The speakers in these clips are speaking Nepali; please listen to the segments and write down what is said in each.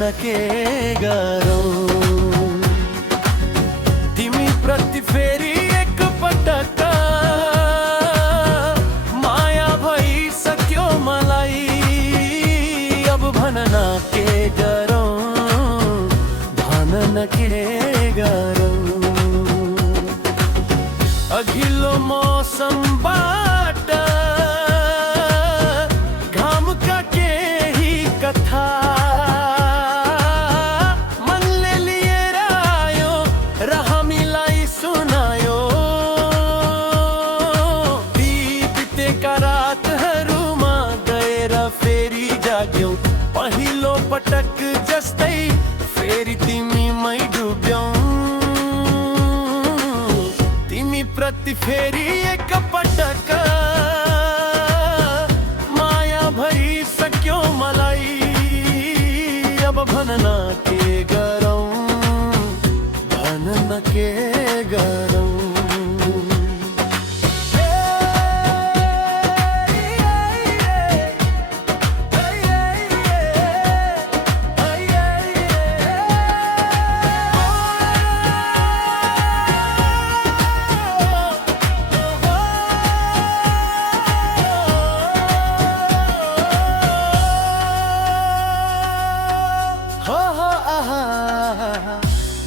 नके गरौँ तिमी प्रति फेरि एक पटक माया भइसक्यो मलाई अब भन न के गरौँ भन न के गरौँ अघिल्लो मौसमबाट घामका केही कथा मनले लिएर आयो र हामीलाई सुनायो ती बितेका रातहरूमा गएर फेरि जाग्यौ पहिलो पटक जस्तै फेरि तिमीमै डुब्यौ तिमी प्रति फेरि एक पटक माया भइसक्यो मलाई अब भन न के गरौँ भन न के गरौँ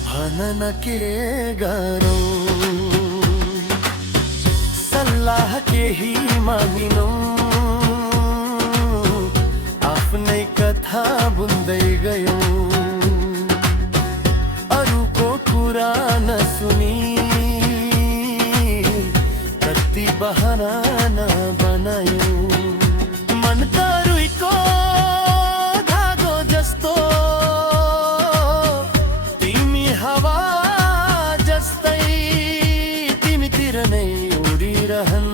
भन न के गरौँ सल्लाह केही मागिनौ आफ्नै कथा बुन्दै गयौँ अरूको कुरा नसुनी कति बहाना नबनायौँ मनका रुईको धागो जस्तो हावा जस्तै तिमीतिर नै उडिरहन्